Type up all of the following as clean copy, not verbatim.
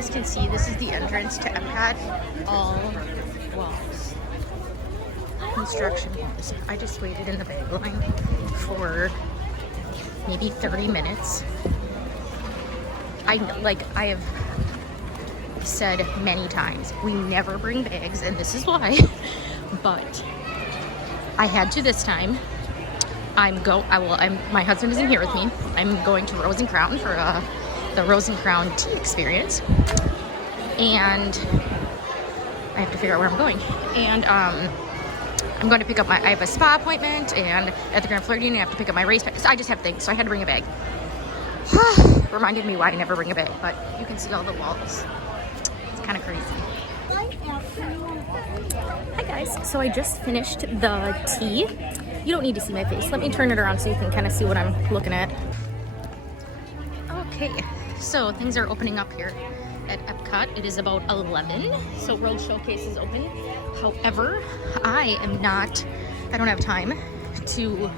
guys can see, this is the entrance to Epcot. All walls. Construction walls. I just waited in the bag line for maybe 30 minutes. I have said many times, we never bring bags, and this is why. But I had to this time. My husband isn't here with me. I'm going to Rose and Crown for the Rose and Crown tea experience, and I have to figure out where I'm going. And I'm going to pick up I have a spa appointment, and at the Grand Floridian I have to pick up my race pass. I just have things, so I had to bring a bag. Reminded me why I never bring a bag, but you can see all the walls. It's kind of crazy. Hi guys, so I just finished the tea. You don't need to see my face. Let me turn it around so you can kind of see what I'm looking at. Okay, so things are opening up here at Epcot. It is about 11, so World Showcase is open. However, I don't have time to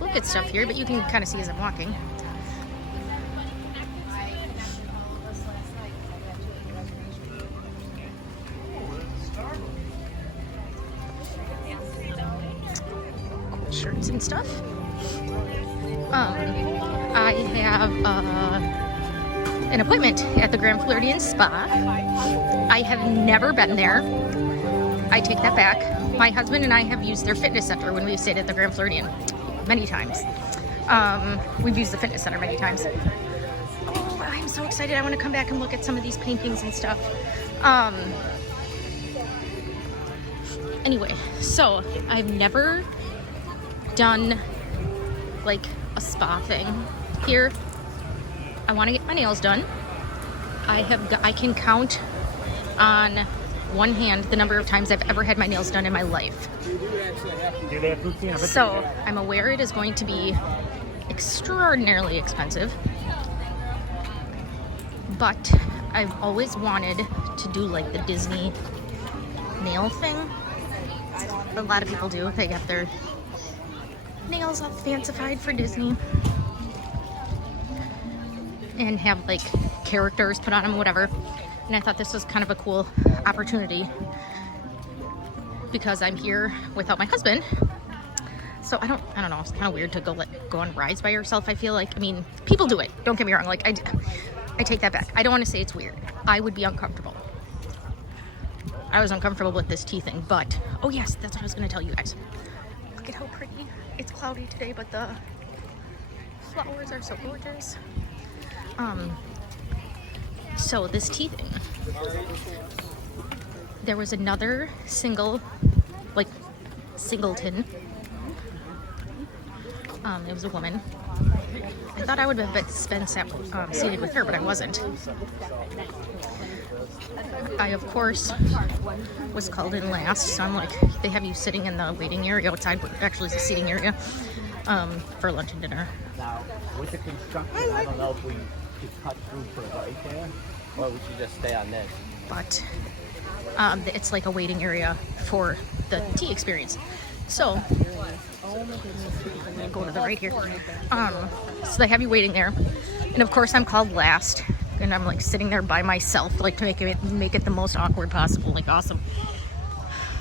look at stuff here, but you can kind of see as I'm walking. Shirts and stuff. I have an appointment at the Grand Floridian Spa. I have never been there. I take that back. My husband and I have used their fitness center when we stayed at the Grand Floridian many times. We've used the fitness center many times. Oh, I'm so excited. I want to come back and look at some of these paintings and stuff. Anyway, so I've never done like a spa thing here. I want to get my nails done. I can count on one hand the number of times I've ever had my nails done in my life. So I'm aware it is going to be extraordinarily expensive, but I've always wanted to do like the Disney nail thing. A lot of people do. They get their nails all fancified for Disney and have like characters put on them, whatever. And I thought this was kind of a cool opportunity because I'm here without my husband. So I don't know, it's kind of weird to go on rides by yourself. I feel like, I mean, people do it, don't get me wrong. Like I take that back. I don't want to say it's weird. I would be uncomfortable. I was uncomfortable with this tea thing, but oh yes, that's what I was going to tell you guys. Look at how pretty. It's cloudy today, but the flowers are so gorgeous. So this tea thing, there was another singleton. It was a woman. I thought I would have been seated with her, but I wasn't. I, of course, was called in last, so I'm like, they have you sitting in the waiting area outside, but actually it's a seating area for lunch and dinner. Now, with the construction, I don't know if we could cut through to the right there, or we should just stay on this. But it's like a waiting area for the tea experience. So, I'm gonna go to the right here. So they have you waiting there, and of course I'm called last. And I'm like sitting there by myself, like to make it the most awkward possible, like awesome.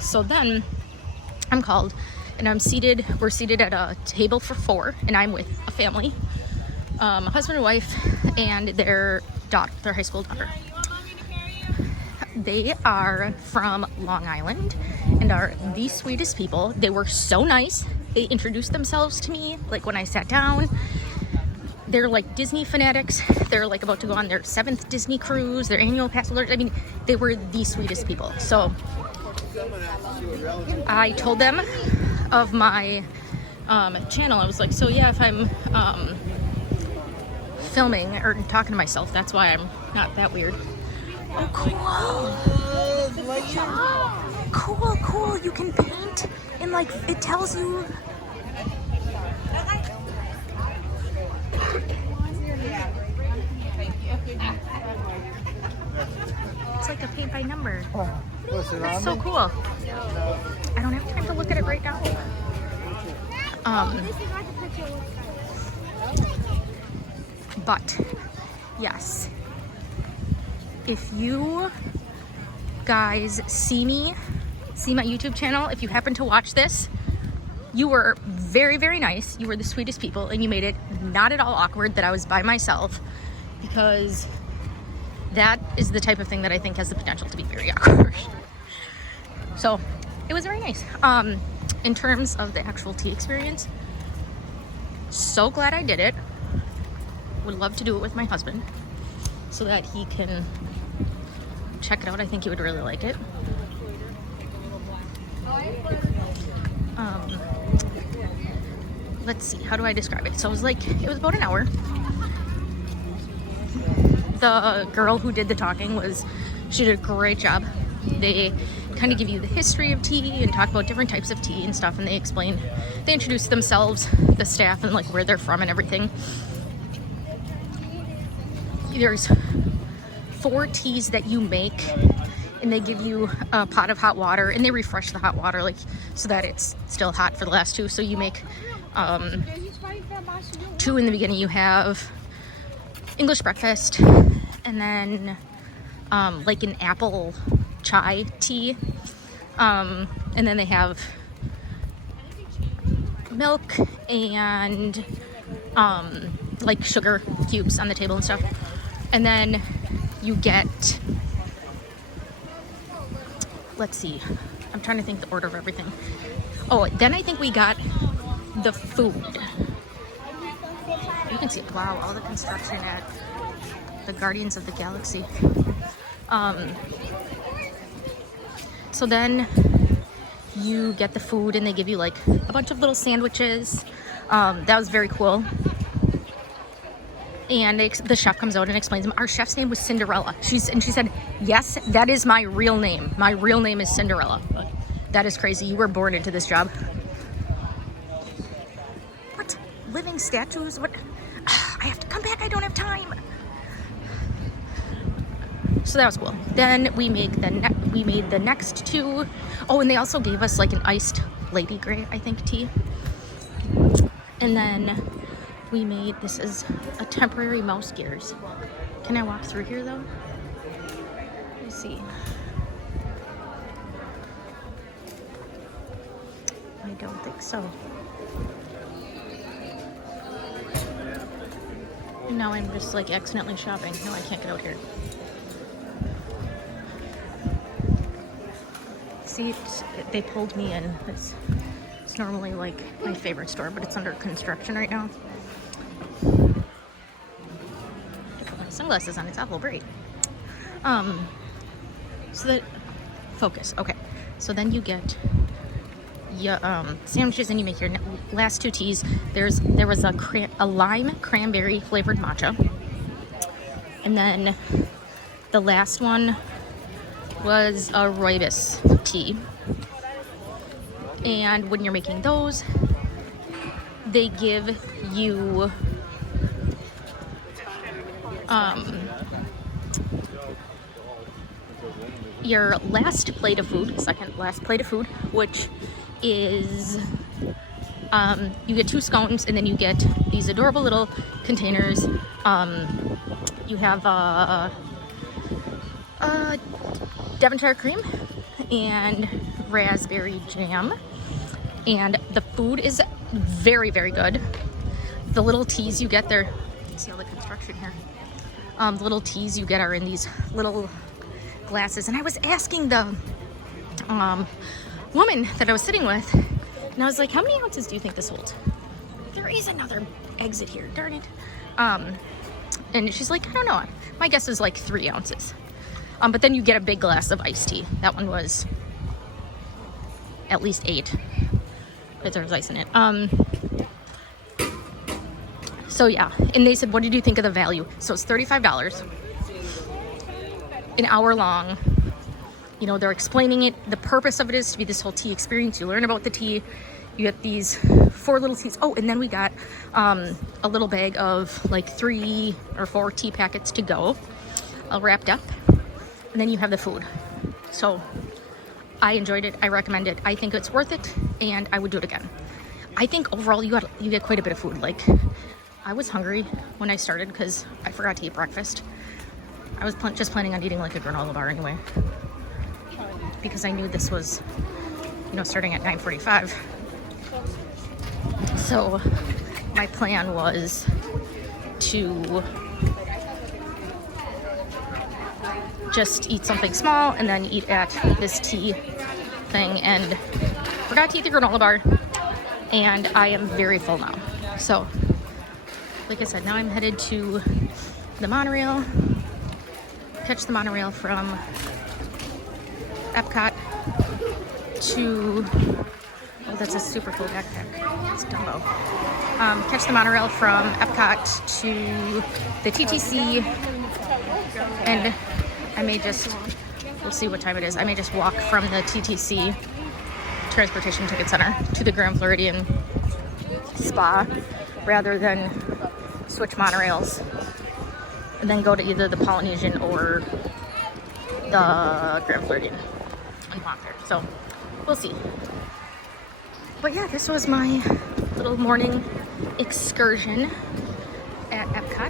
So then I'm called and we're seated at a table for 4, and I'm with a family, a husband and wife and their daughter, their high school daughter. They are from Long Island and are the sweetest people. They were so nice. They introduced themselves to me, like when I sat down. They're like Disney fanatics. They're like about to go on their 7th Disney cruise, their annual pass holder. I mean, they were the sweetest people. So I told them of my channel. I was like, so yeah, if I'm filming or talking to myself, that's why I'm not that weird. Oh, cool. Cool. You can paint and like it tells you. It's like a paint by number. That's so cool. I don't have time to look at it right now. But yes, if you guys see my YouTube channel, if you happen to watch this, you were very, very nice. You were the sweetest people, and you made it not at all awkward that I was by myself, because that is the type of thing that I think has the potential to be very awkward. So it was very nice. In terms of the actual tea experience, so glad I did it. Would love to do it with my husband so that he can check it out. I think he would really like it. Let's see, how do I describe it? So it was about an hour. The girl who did the talking she did a great job. They kind of give you the history of tea and talk about different types of tea and stuff, and they introduce themselves, the staff, and like where they're from and everything. There's 4 teas that you make, and they give you a pot of hot water, and they refresh the hot water like so that it's still hot for the last 2. So you make 2 in the beginning. You have English breakfast, and then like an apple chai tea, and then they have milk and like sugar cubes on the table and stuff. And then you get, let's see, I'm trying to think the order of everything. Oh, then I think we got the food. You can see, wow, all the construction at the Guardians of the Galaxy. So then you get the food, and they give you like a bunch of little sandwiches. That was very cool. And the chef comes out and explains them. Our chef's name was Cinderella. She said, yes, that is my real name. My real name is Cinderella. That is crazy. You were born into this job. What? Living statues? What? I have to come back. I don't have time. So that was cool. Then we made the next 2. Oh, and they also gave us like an iced Lady Grey, I think, tea. And then we made, this is a temporary mouse gears. Can I walk through here though? Let me see. I don't think so. No, I'm just like accidentally shopping. No, I can't get out here. See, they pulled me in. It's normally like my favorite store, but it's under construction right now. Put my sunglasses on, it's awful bright. So that, focus, okay. So then you get your sandwiches, and you make your last 2 teas. There was a lime cranberry flavored matcha, and then the last one was a rooibos tea. And when you're making those, they give you your last plate of food, second last plate of food, which is you get 2 scones, and then you get these adorable little containers. You have Devonshire cream and raspberry jam, and the food is very, very good. The little teas you get there, you can see all the construction here. The little teas you get are in these little glasses, and I was asking the woman that I was sitting with, and I was like, how many ounces do you think this holds? There is another exit here, darn it. And she's like, I don't know, my guess is like 3 ounces. But then you get a big glass of iced tea. That one was at least 8, because there was ice in it. So yeah, and they said, what did you think of the value? So it's $35, an hour long. You know, they're explaining it. The purpose of it is to be this whole tea experience. You learn about the tea. You get these 4 little teas. Oh, and then we got a little bag of like 3 or 4 tea packets to go, all wrapped up. And then you have the food. So I enjoyed it. I recommend it. I think it's worth it, and I would do it again. I think overall you get quite a bit of food. Like, I was hungry when I started because I forgot to eat breakfast. I was just planning on eating like a granola bar anyway, because I knew this was, you know, starting at 9:45. So my plan was to just eat something small and then eat at this tea thing, and forgot to eat the granola bar, and I am very full now. So like I said, now I'm headed to the monorail, catch the monorail from Epcot to, oh, that's a super cool backpack. It's Dumbo. Catch the monorail from Epcot to the TTC, and I may just, we'll see what time it is. I may just walk from the TTC, Transportation Ticket Center, to the Grand Floridian Spa, rather than switch monorails and then go to either the Polynesian or the Grand Floridian and walk there. So we'll see. But yeah, this was my little morning excursion at Epcot.